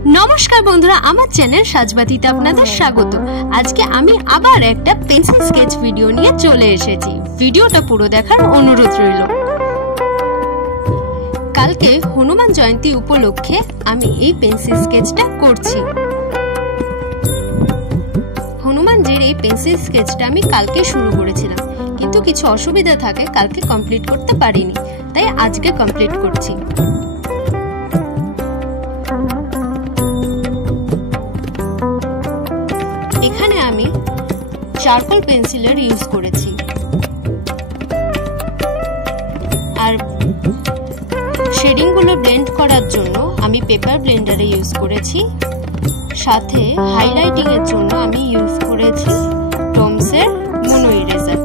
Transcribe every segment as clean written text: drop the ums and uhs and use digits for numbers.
নমস্কার বন্ধুরা, আমার চ্যানেল সাজবাতিতে আপনাদের স্বাগত। আজকে আমি আবার একটা পেন্সিল স্কেচ ভিডিও নিয়ে চলে এসেছি। ভিডিওটা পুরো দেখার অনুরোধ রইল। কালকে হনুমান জয়ন্তী উপলক্ষে আমি এই পেন্সিল স্কেচটা করছি। হনুমানজির এই পেন্সিল স্কেচটা আমি কালকে শুরু করেছিলাম, কিন্তু কিছু অসুবিধা থাকে কালকে কমপ্লিট করতে পারিনি, তাই আজকে কমপ্লিট করছি। এখানে আমি চারকোল পেন্সিলের ইউজ করেছি, আর শেডিং গুলো ব্লেন্ড করার জন্য আমি পেপার ব্লেন্ডারে ইউজ করেছি। সাথে হাইলাইটিং এর জন্য আমি ইউজ করেছি ডমসের মোনো ইরেজার।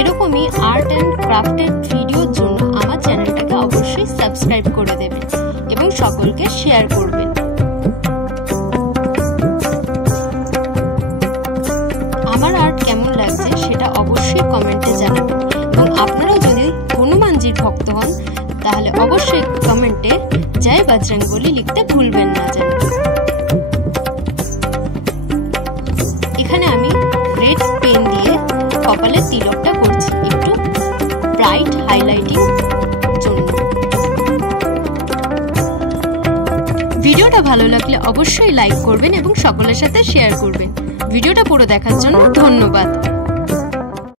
এরকমই আর্ট অ্যান্ড ক্রাফটের ভিডিওর জন্য আমার চ্যানেলটাকে অবশ্যই সাবস্ক্রাইব করে দেবেন এবং সকলকে শেয়ার করবেন। আমার আর্ট কেমন লাগছে সেটা অবশ্যই কমেন্টে জানাবেন, এবং আপনারাও যদি হনুমানজির ভক্ত হন তাহলে অবশ্যই কমেন্টে জয় বজরংবলী লিখতে ভুলবেন না যেন। এখানে আমি রেড পেন দিয়ে কপালের তিলকটা করছি একটু ব্রাইট হাইলাইটিং জন্য। ভিডিওটা ভালো লাগলে অবশ্যই লাইক করবেন এবং সকলের সাথে শেয়ার করবেন। ভিডিওটা পুরো দেখার জন্য ধন্যবাদ।